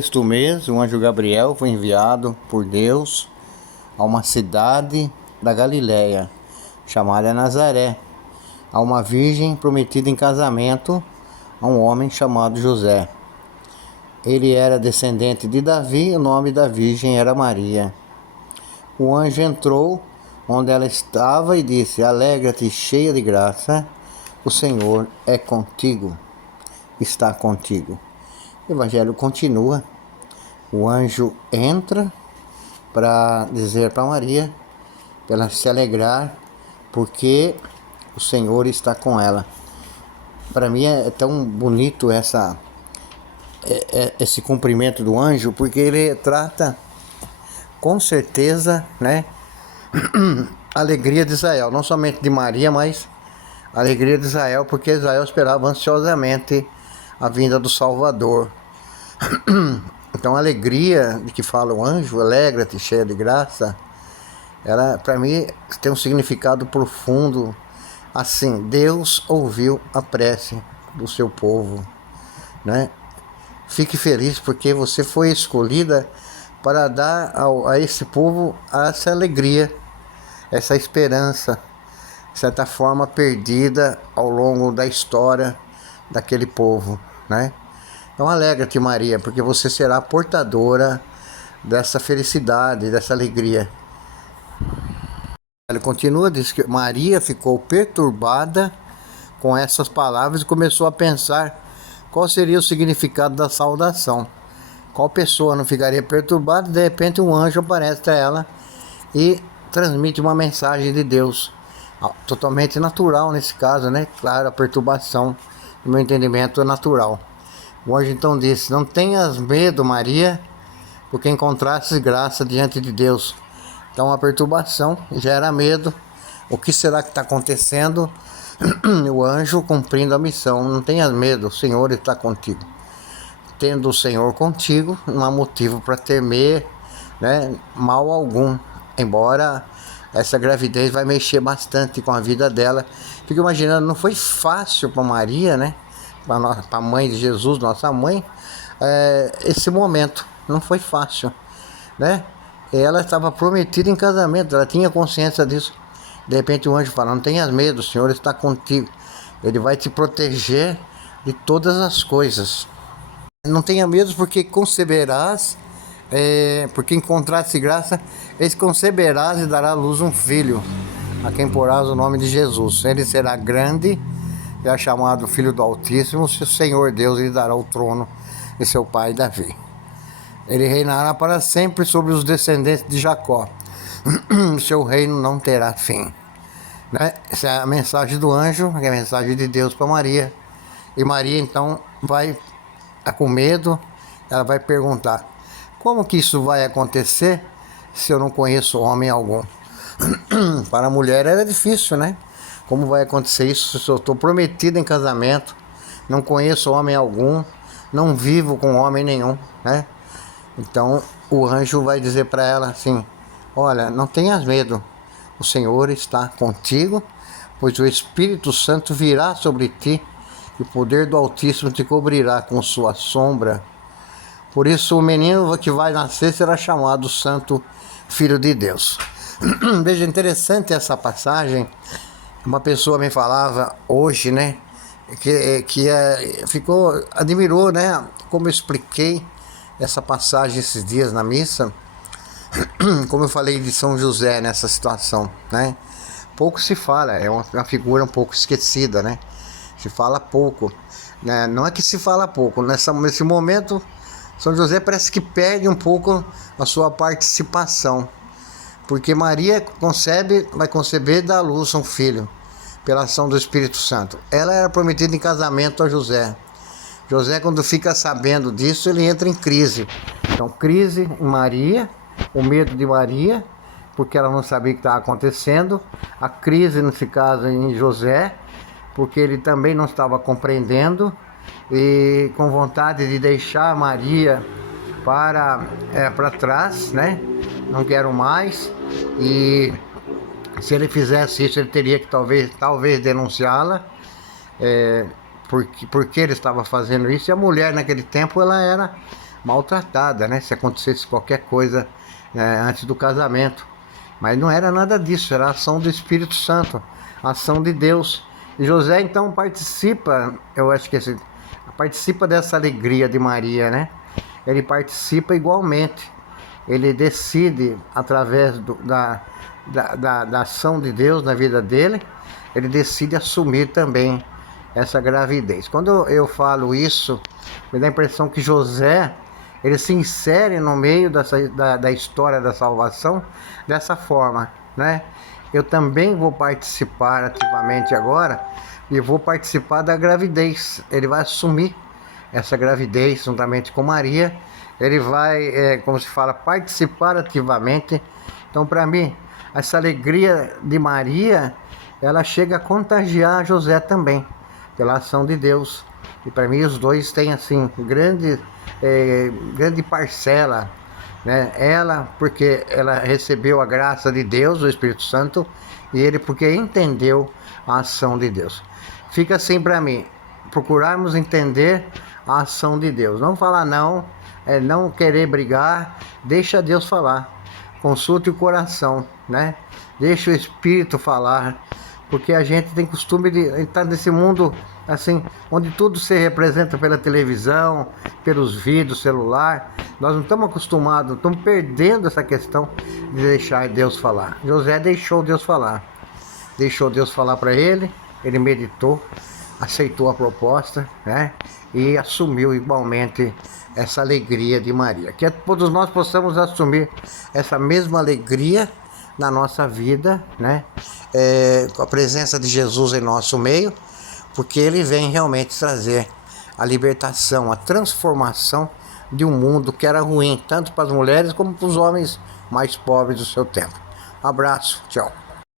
Sexto mês, o anjo Gabriel foi enviado por Deus a uma cidade da Galiléia, chamada Nazaré, a uma virgem prometida em casamento a um homem chamado José. Ele era descendente de Davi e o nome da virgem era Maria. O anjo entrou onde ela estava e disse: Alegra-te, cheia de graça, o Senhor é contigo, está contigo. O evangelho continua. O anjo entra para dizer para Maria, para ela se alegrar, porque o Senhor está com ela. Para mim é tão bonito esse cumprimento do anjo, porque ele trata com certeza, né, a alegria de Israel, não somente de Maria, mas a alegria de Israel, porque Israel esperava ansiosamente a vinda do Salvador. Então a alegria de que fala o anjo, alegra-te, cheia de graça, ela para mim tem um significado profundo. Assim, Deus ouviu a prece do seu povo, né? Fique feliz porque você foi escolhida para dar a esse povo essa alegria, essa esperança, de certa forma perdida ao longo da história daquele povo, né? Então alegra-te, Maria, porque você será portadora dessa felicidade, dessa alegria. Ele continua, diz que Maria ficou perturbada com essas palavras e começou a pensar qual seria o significado da saudação. Qual pessoa não ficaria perturbada? De repente um anjo aparece para ela e transmite uma mensagem de Deus, totalmente natural nesse caso, né? Claro, a perturbação, no meu entendimento, é natural. O anjo então disse: não tenhas medo, Maria, porque encontrastes graça diante de Deus. Então a perturbação gera medo. O que será que está acontecendo? O anjo cumprindo a missão. Não tenhas medo, o Senhor está contigo. Tendo o Senhor contigo, não há motivo para temer, né, mal algum. Embora essa gravidez vai mexer bastante com a vida dela. Fico imaginando, não foi fácil para Maria, né? Para a mãe de Jesus, nossa mãe, esse momento não foi fácil, né? Ela estava prometida em casamento, ela tinha consciência disso. De repente o anjo fala: não tenhas medo, o Senhor está contigo, Ele vai te proteger de todas as coisas. Não tenha medo, porque conceberás, porque encontraste graça, eis conceberás e dará à luz um filho, a quem porás o nome de Jesus. Ele será grande, é chamado Filho do Altíssimo. Se o Senhor Deus lhe dará o trono de seu pai Davi. Ele reinará para sempre sobre os descendentes de Jacó. Seu reino não terá fim. Né? Essa é a mensagem do anjo, é a mensagem de Deus para Maria. E Maria então vai com medo, ela vai perguntar: como que isso vai acontecer se eu não conheço homem algum? Para a mulher era difícil, né? Como vai acontecer isso se eu estou prometida em casamento, não conheço homem algum, não vivo com homem nenhum, né? Então o anjo vai dizer para ela assim: olha, não tenhas medo, o Senhor está contigo, pois o Espírito Santo virá sobre ti e o poder do Altíssimo te cobrirá com sua sombra. Por isso o menino que vai nascer será chamado Santo Filho de Deus. Veja, interessante essa passagem. Uma pessoa me falava hoje, né, admirou, né, como eu expliquei essa passagem esses dias na missa, como eu falei de São José nessa situação, né? Pouco se fala, é uma figura um pouco esquecida, né? Se fala pouco, né? Não é que se fala pouco, nesse momento São José parece que perde um pouco a sua participação, porque Maria vai conceber e dar à luz um filho, pela ação do Espírito Santo. Ela era prometida em casamento a José. José, quando fica sabendo disso, ele entra em crise. Então, crise em Maria, o medo de Maria, porque ela não sabia o que estava acontecendo. A crise, nesse caso, em José, porque ele também não estava compreendendo e com vontade de deixar Maria para trás, né? Não quero mais. E se ele fizesse isso, ele teria que talvez denunciá-la, porque ele estava fazendo isso. E a mulher naquele tempo, ela era maltratada, né? Se acontecesse qualquer coisa antes do casamento. Mas não era nada disso, era a ação do Espírito Santo, a ação de Deus. E José então participa, eu acho que participa dessa alegria de Maria, né? Ele participa igualmente. Ele decide, através da ação de Deus na vida dele, ele decide assumir também essa gravidez. Quando eu falo isso, me dá a impressão que José, ele se insere no meio da história da salvação dessa forma, né? Eu também vou participar ativamente agora e vou participar da gravidez. Ele vai assumir essa gravidez juntamente com Maria. Ele vai, como se fala, participar ativamente. Então, para mim, essa alegria de Maria, ela chega a contagiar José também, pela ação de Deus. E para mim os dois têm assim grande parcela, né? Ela porque ela recebeu a graça de Deus, o Espírito Santo, e ele porque entendeu a ação de Deus. Fica assim para mim, procurarmos entender a ação de Deus, não falar não, não querer brigar, deixa Deus falar, consulte o coração, né? Deixa o Espírito falar, porque a gente tem costume de estar nesse mundo assim, onde tudo se representa pela televisão, pelos vídeos, celular. Nós não estamos acostumados, estamos perdendo essa questão de deixar Deus falar. José deixou Deus falar para ele meditou, aceitou a proposta, né? E assumiu igualmente essa alegria de Maria. Que todos nós possamos assumir essa mesma alegria na nossa vida, né? Com a presença de Jesus em nosso meio, porque ele vem realmente trazer a libertação, a transformação de um mundo que era ruim, tanto para as mulheres como para os homens mais pobres do seu tempo. Um abraço, tchau.